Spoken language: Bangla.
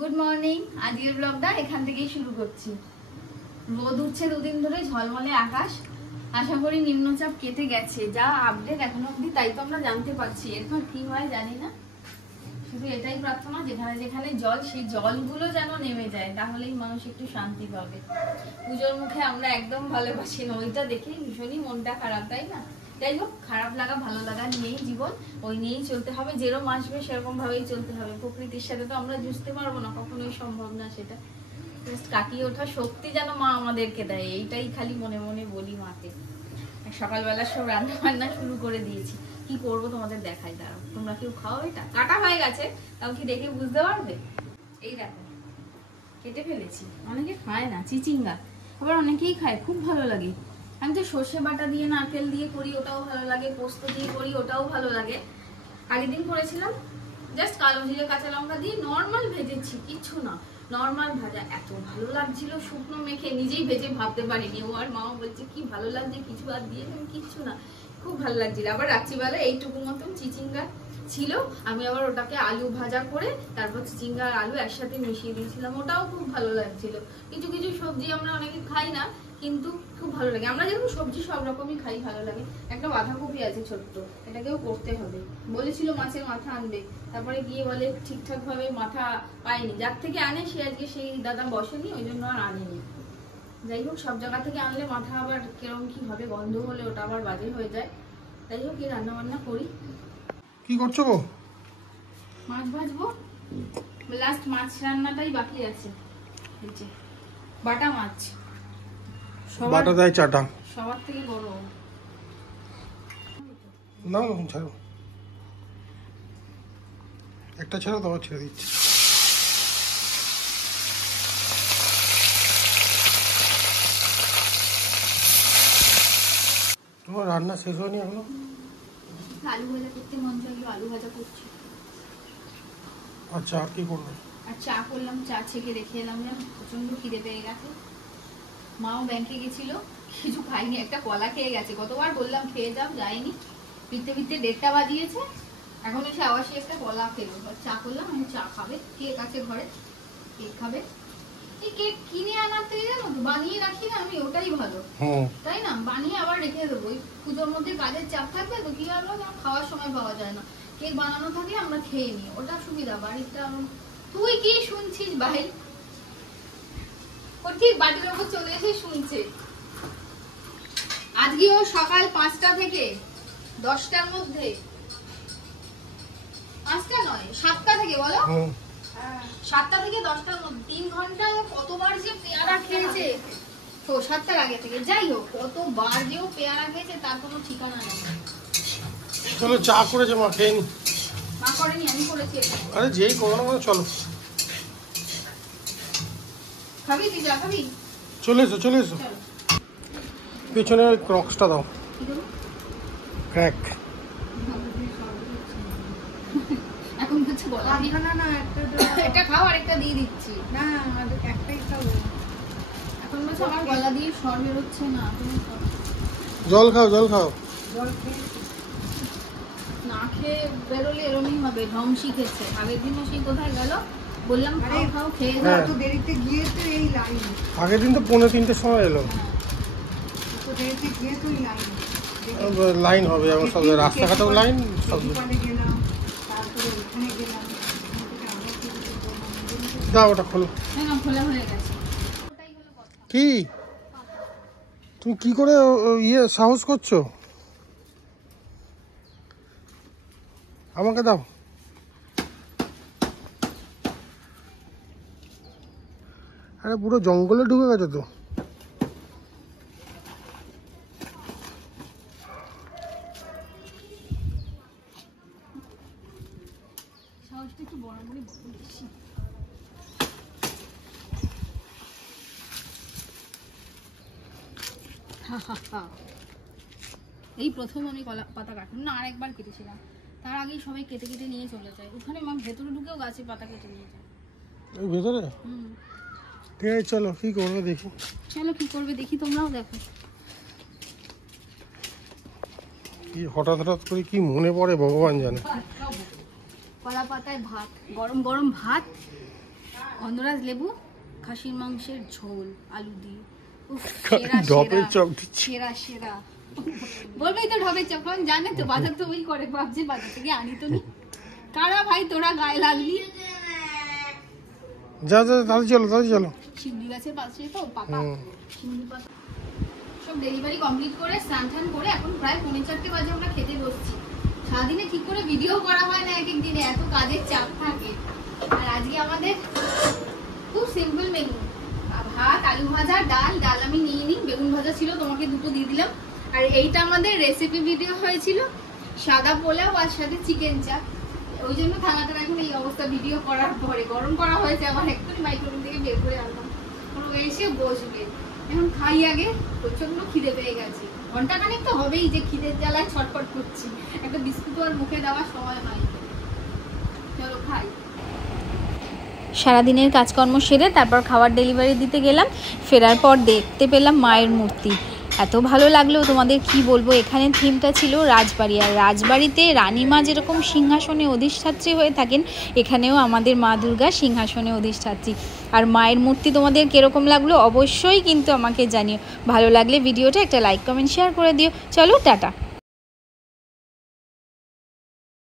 Good morning. আজকের ব্লগটা এখান থেকেই শুরু করছি। রোদ উঠছে দুদিন ধরে, ঝলমলে আকাশ। আশা করি নিম্নচাপ কেটে গেছে, যা আপডেট এখনো অব্দি তাই তো আমরা জানতে পারছি। এরপর কি হয় জানি না, শুধু এটাই প্রার্থনা যেখানে যেখানে জল, সেই জলগুলো যেন নেমে যায়, তাহলেই মানুষ একটু শান্তি পাবে। পুজোর মুখে আমরা একদম ভালোবাসি না, ওইটা দেখেই ভীষণই মনটা খারাপ, তাই না? যাই হোক, খারাপ লাগা ভালো লাগা নিয়েই জীবন, ওই নিয়েই চলতে হবে। যেরকম আসবে সেরকম ভাবেই চলতে হবে। প্রকৃতির সাথে তো আমরা বুঝতে পারবো না, কখনোই সম্ভব না সেটা। কাটিয়ে ওঠার শক্তি যেন মা আমাদেরকে দেয়, এইটাই খালি মনে মনে বলি মাকে। সকালবেলা সব রান্না বান্না শুরু করে দিয়েছি, কি করবো তোমাদের দেখাই, দাঁড়াও। তোমরা কেউ খাও? এটা কাটা হয়ে গেছে, তাও কি দেখে বুঝতে পারবে? এই দেখো, কেটে ফেলেছি। অনেকে খায় না চিচিঙ্গা, আবার অনেকেই খায়, খুব ভালো লাগে। আমি তো সর্ষে বাটা দিয়ে নারকেল দিয়ে করি, ওটাও ভালো লাগে। পোস্ত দিয়ে করি, ওটাও ভালো লাগে। আগের দিন করেছিলাম জাস্ট কালো জিরে কাঁচা লঙ্কা দিয়ে নর্মাল ভেজেছি, কিচ্ছু না, নর্মাল ভাজা। এত ভালো লাগছিল, শুকনো মেখে, নিজেই ভেজে ভাবতে পারিনি। ও আর মাও বলছে কি ভালো লাগছে, কিছু আর দিয়ে কিচ্ছু না, খুব ভালো লাগছিল। আবার রাত্রিবেলা এইটুকু মতন চিচিঙ্গা ছিল, আমি আবার ওটাকে আলু ভাজা করে তারপর চিচিঙ্গা আর আলু একসাথে মিশিয়ে দিয়েছিলাম, ওটাও খুব ভালো লাগছিল। কিছু কিছু সবজি আমরা অনেকে খাই না, কিন্তু খুব ভালো লাগে। আমরা যেরকম সবজি সব রকমই খাই, ভালো লাগে। একটা বাঁধাকপি আছে ছোট্ট, এটাকেও করতে হবে। বলেছিল মাছের মাথা আনবে, তারপরে গিয়ে বলে ঠিকঠাক ভাবে মাথা পাইনি। যার থেকে আনে সে আজকে সেই দাদা বসেনি, ওই জন্য আর আনেনি। যাই হোক, সব জায়গা থেকে আনলে মাথা আবার কিরকম কি হবে, গন্ধ হলে ওটা আবার বাজে হয়ে যায়। যাই হোক, এই রান্না বান্না করি। কি করছো গো? মাছ ভাজবো, লাস্ট মাছ রান্নাটাই বাকি আছে। এই যে বাটা মাছ, বাটা দেয় চাটা, সবার থেকে বড়। না ছাড়ো, একটা ছাড়ো, তোমার ছেড়ে দিচ্ছি। তোমার রান্না শেষ হয়নি এখনো? আলু ভাজা করতে মন চাইলো, আলু ভাজা করছি। আচ্ছা, আর কি করবে? আর চা করলাম, চা ছেঁকে রেখে এলাম, প্রচন্ড খিদে পেয়ে গেছে। মাও ব্যাংকে গেছিল, কিছু খাইনি, একটা কলা খেয়ে গেছে। কতবার বললাম খেয়ে যাও, যায়নি। ফিরতে ফিরতে 1:30 বাজিয়েছে, এখন এসে আবার সে একটা কলা খেলো। চা করলাম, আমি চা খাবে। কেক আছে ঘরে, কেক খাবে। এই কেক কিনে আনার থেকে জানো তো, বানিয়ে রাখি না আমি, ওটাই ভালো, তাই না? বানিয়ে আবার রেখে দেবো। ওই পুজোর মধ্যে কাজের চাপ থাকবে তো কি হলো, খাওয়ার সময় পাওয়া যায় না। কেক বানানো থাকলে আমরা খেয়ে নিই, ওটা সুবিধা। বাড়িতে তুই কি শুনছিস ভাই? ও ঠিক বাড়ির ওপর চলে এসে শুনছে। আজকে ও সকাল 5টা থেকে 10টার মধ্যে, 5টা নয় 7টা থেকে, বলো 7টা থেকে 10টার মধ্যে 3 ঘন্টায় ও কতবার যে পেয়ারা খেয়েছে। তো 7টার আগে থেকে, যাই হোক, কতবার যে ও পেয়ারা খেয়েছে তার কোনো ঠিকানা নেই। চলো চা করেছে মা, খেয়ে নি। মা করেনি, আমি করেছি। আরে যেই করো না, চলো খাবি, তুই যা খাবি। চলে এসো, চলে এসো। পেছনে ওই ক্রক্সটা দাও, ক্র্যাক। এখন কিছু বলা না, না একটা খাও, আর একটা দিয়ে দিচ্ছি। না একটাই খাবো এখন। বলছো আমার গলা দিয়ে স্বর বেরোচ্ছে না। জল খাও, জল খাও। জল খেয়ে না খেয়ে বেরোলে এরমই হবে, ঢং শিখেছে। আগের দিনও সেই কোথায় গেল, বললাম খাও খাও, খেয়ে যাও। তো দেরিতে গিয়ে তো এই লাইন, আগের দিন তো 2:45-র সময় এলো। তো দেরিতে গিয়ে তো এই লাইন হবে, আমার সব রাস্তাঘাটেও লাইন, সব গেলাম, তারপরে ওখানে গেলাম। দাও ওটা খোলো। হ্যাঁ, খোলা হয়ে গেছে। কি তুমি কি করে সাহস করছো? আমাকে দাও। আরে পুরো জঙ্গলে ঢুকে গেছে তো। সাহসটা একটু বড় বড় বেশি। এই প্রথম আমি কলা পাতা কাটলাম না, আরেকবার কেটেছিলাম। তার আগেই সবাই কেটে কেটে নিয়ে চলে যায়। ওখানে মা ভেতরে ঢুকেও গাছে পাতা কেটে নিয়ে যায়। ওই ভেতরে? ঠিক আছে, চলো কি করবে দেখি। চলো কি করবে দেখি, তোমরাও দেখো। কি হঠাৎ হঠাৎ করে কি মনে পড়ে ভগবান জানে। কলা পাতায় ভাত, গরম গরম ভাত, গন্ধরাজ লেবু, খাসির মাংসের ঝোল আলু দিয়ে, ঢপের চপ সেরা সেরা। বলবেই তো ঢপের চপ, কারণ জানে তো বাজার তো ওই করে, ভাবছে বাজার থেকে আনি তো নি। কারা ভাই তোরা গায়ে লাগলি? যা যা তাড়াতাড়ি চলো তাড়াতাড়ি চলো। শিউলি গাছের পাশে তো পাতা, শিউলি পাতা। সব ডেলিভারি কমপ্লিট করে স্নান টান করে এখন প্রায় 4:45 বাজে আমরা খেতে বসছি। সারাদিনে ঠিক করে ভিডিও করা হয় না, এক এক দিনে এত কাজের চাপ থাকে। আর আজকে আমাদের খুব সিম্পল মেনু, ভাত, আলু ভাজা, ডাল। ডাল আমি নিয়ে নিই, বেগুন ভাজা ছিল, তোমাকে দুটো দিয়ে দিলাম। আর এইটা আমাদের রেসিপি ভিডিও হয়েছিল, সাদা পোলাও আর সাথে চিকেন চাপ। ওই জন্য থানাটার এখন এই অবস্থা ভিডিও করার পরে। গরম করা হয়েছে আমার, একটুখানি মাইক্রোওভেন থেকে বের করে আনলাম। কোনো এসে বসবে, এখন খাই আগে, প্রচন্ড খিদে পেয়ে গেছে। ঘন্টাখানেক তো হবেই যে খিদের জ্বালায় ছটফট করছি, একটা বিস্কুট আর মুখে দেওয়ার সময় হয়। চলো খাই। সারাদিনের কাজকর্ম সেরে তারপর খাবার ডেলিভারি দিতে গেলাম। ফেরার পর দেখতে পেলাম মায়ের মূর্তি, এত ভালো লাগলো তোমাদের কি বলবো। এখানে থিমটা ছিল রাজবাড়ি, আর রাজবাড়িতে রানীমা যেরকম সিংহাসনে অধিষ্ঠাত্রী হয়ে থাকেন, এখানেও আমাদের মা দুর্গা সিংহাসনে অধিষ্ঠাত্রী। আর মায়ের মূর্তি তোমাদের কীরকম লাগলো অবশ্যই কিন্তু আমাকে জানিও। ভালো লাগলে ভিডিওটা একটা লাইক কমেন্ট শেয়ার করে দিও। চলো টাটা।